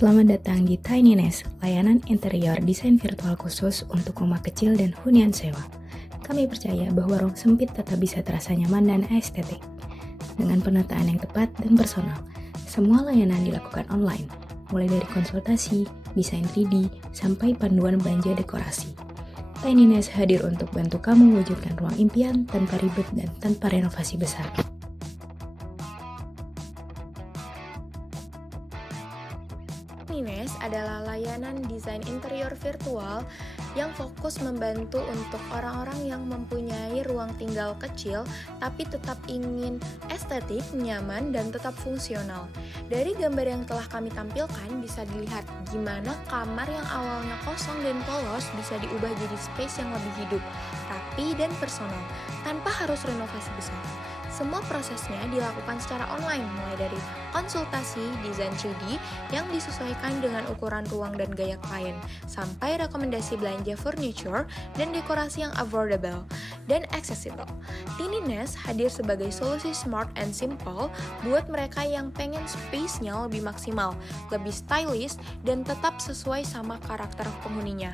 Selamat datang di Tiny Nest, layanan interior desain virtual khusus untuk rumah kecil dan hunian sewa. Kami percaya bahwa ruang sempit tetap bisa terasa nyaman dan estetik. Dengan penataan yang tepat dan personal, semua layanan dilakukan online, mulai dari konsultasi, desain 3D, sampai panduan belanja dekorasi. Tiny Nest hadir untuk bantu kamu mewujudkan ruang impian tanpa ribet dan tanpa renovasi besar. Tiny Nest adalah layanan desain interior virtual yang fokus membantu untuk orang-orang yang mempunyai ruang tinggal kecil tapi tetap ingin estetik, nyaman, dan tetap fungsional. Dari gambar yang telah kami tampilkan bisa dilihat gimana kamar yang awalnya kosong dan polos bisa diubah jadi space yang lebih hidup, rapi, dan personal tanpa harus renovasi besar. Semua prosesnya dilakukan secara online, mulai dari konsultasi, desain 3D yang disesuaikan dengan ukuran ruang dan gaya klien, sampai rekomendasi belanja furniture dan dekorasi yang affordable dan accessible. Tiny Nest hadir sebagai solusi smart and simple buat mereka yang pengen space-nya lebih maksimal, lebih stylish, dan tetap sesuai sama karakter penghuninya.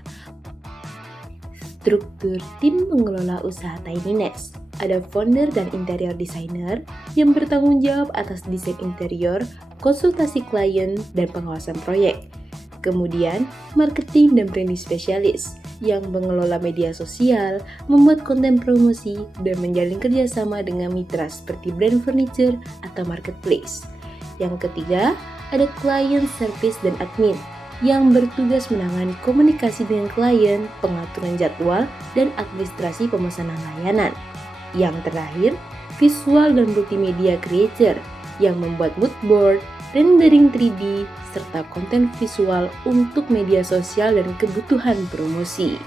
Struktur tim pengelola usaha Tiny Nest. Ada founder dan interior designer yang bertanggung jawab atas desain interior, konsultasi klien, dan pengawasan proyek. Kemudian, marketing dan branding spesialis yang mengelola media sosial, membuat konten promosi, dan menjalin kerjasama dengan mitra seperti brand furniture atau marketplace. Yang ketiga, ada client service dan admin yang bertugas menangani komunikasi dengan klien, pengaturan jadwal, dan administrasi pemesanan layanan. Yang terakhir, visual dan multimedia creator yang membuat mood board, rendering 3D, serta konten visual untuk media sosial dan kebutuhan promosi.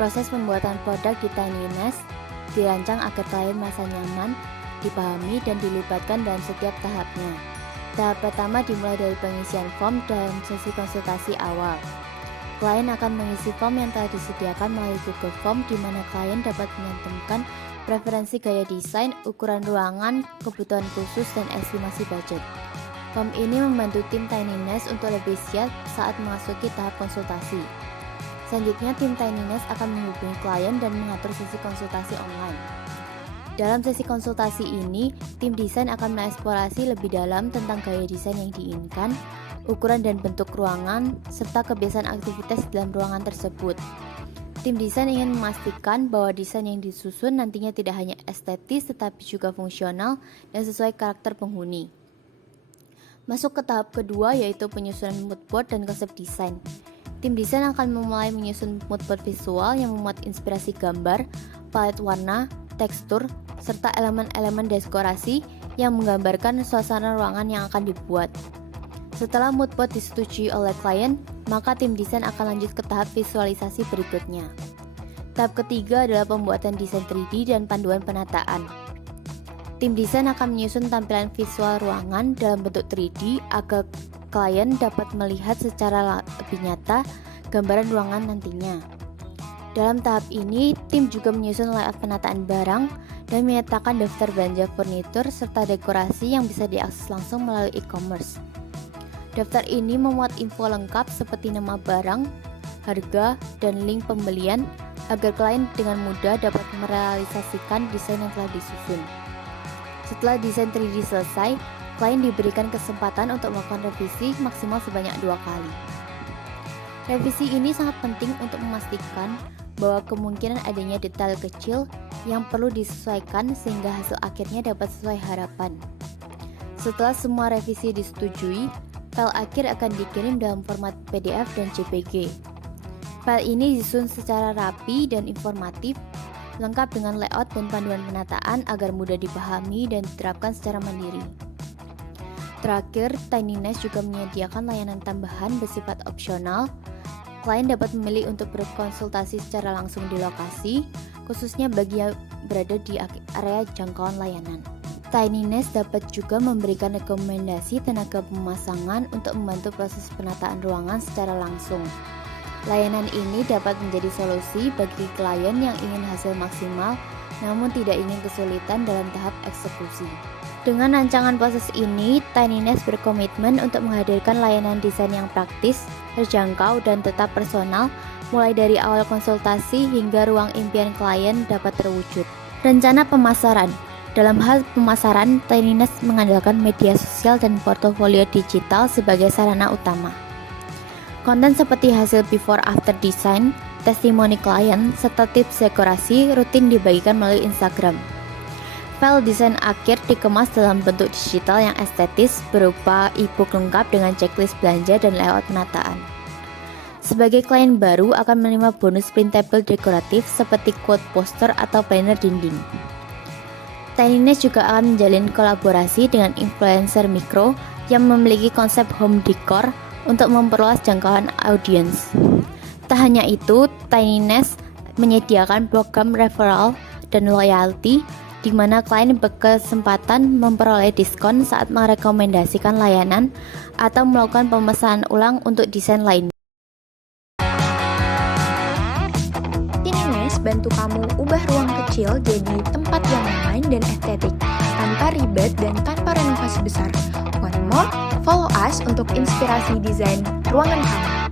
Proses pembuatan produk di Tiny Nest dirancang agar klien merasa nyaman, dipahami, dan dilibatkan dalam setiap tahapnya. Tahap pertama dimulai dari pengisian form dan sesi konsultasi awal. Klien akan mengisi form yang telah disediakan melalui Google Form di mana klien dapat menyantumkan preferensi gaya desain, ukuran ruangan, kebutuhan khusus, dan estimasi budget. Form ini membantu tim Tiny Nest untuk lebih siap saat memasuki tahap konsultasi. Selanjutnya, tim Tiny Nest akan menghubungi klien dan mengatur sesi konsultasi online. Dalam sesi konsultasi ini, tim desain akan mengeksplorasi lebih dalam tentang gaya desain yang diinginkan, ukuran dan bentuk ruangan, serta kebiasaan aktivitas dalam ruangan tersebut. Tim desain ingin memastikan bahwa desain yang disusun nantinya tidak hanya estetis tetapi juga fungsional dan sesuai karakter penghuni. Masuk ke tahap kedua yaitu penyusunan mood board dan konsep desain. Tim desain akan memulai menyusun mood board visual yang memuat inspirasi gambar, palet warna, tekstur, serta elemen-elemen dekorasi yang menggambarkan suasana ruangan yang akan dibuat. Setelah mood board disetujui oleh klien, maka tim desain akan lanjut ke tahap visualisasi berikutnya. Tahap ketiga adalah pembuatan desain 3D dan panduan penataan. Tim desain akan menyusun tampilan visual ruangan dalam bentuk 3D agar klien dapat melihat secara lebih nyata gambaran ruangan nantinya. Dalam tahap ini, tim juga menyusun layout penataan barang dan menyatakan daftar belanja furnitur serta dekorasi yang bisa diakses langsung melalui e-commerce. Daftar ini memuat info lengkap seperti nama barang, harga, dan link pembelian agar klien dengan mudah dapat merealisasikan desain yang telah disusun. Setelah desain 3D selesai, klien diberikan kesempatan untuk melakukan revisi maksimal sebanyak 2 kali. Revisi ini sangat penting untuk memastikan bahwa kemungkinan adanya detail kecil yang perlu disesuaikan sehingga hasil akhirnya dapat sesuai harapan. Setelah semua revisi disetujui, file akhir akan dikirim dalam format PDF dan JPG. File ini disusun secara rapi dan informatif, lengkap dengan layout dan panduan penataan agar mudah dipahami dan diterapkan secara mandiri. Terakhir, Tiny Nest juga menyediakan layanan tambahan bersifat opsional. Klien dapat memilih untuk berkonsultasi secara langsung di lokasi, khususnya bagi yang berada di area jangkauan layanan. Tiny Nest dapat juga memberikan rekomendasi tenaga pemasangan untuk membantu proses penataan ruangan secara langsung. Layanan ini dapat menjadi solusi bagi klien yang ingin hasil maksimal namun tidak ingin kesulitan dalam tahap eksekusi. Dengan rancangan proses ini, Tinynest berkomitmen untuk menghadirkan layanan desain yang praktis, terjangkau, dan tetap personal, mulai dari awal konsultasi hingga ruang impian klien dapat terwujud. Rencana pemasaran. Dalam hal pemasaran, Tinynest mengandalkan media sosial dan portofolio digital sebagai sarana utama. Konten seperti hasil before after design, testimoni klien, serta tips dekorasi rutin dibagikan melalui Instagram. File desain akhir dikemas dalam bentuk digital yang estetis berupa e-book lengkap dengan checklist belanja dan layout penataan. Sebagai klien baru akan menerima bonus printable dekoratif seperti quote poster atau planner dinding. Tinynest juga akan menjalin kolaborasi dengan influencer mikro yang memiliki konsep home decor untuk memperluas jangkauan audiens. Tak hanya itu, Tinynest menyediakan program referral dan loyalty di mana klien berkesempatan memperoleh diskon saat merekomendasikan layanan atau melakukan pemesanan ulang untuk desain lainnya. Tinynest bantu kamu ubah ruang kecil jadi tempat yang nyaman dan estetik, tanpa ribet dan tanpa renovasi besar. Want more? Follow us untuk inspirasi desain ruangan kamu.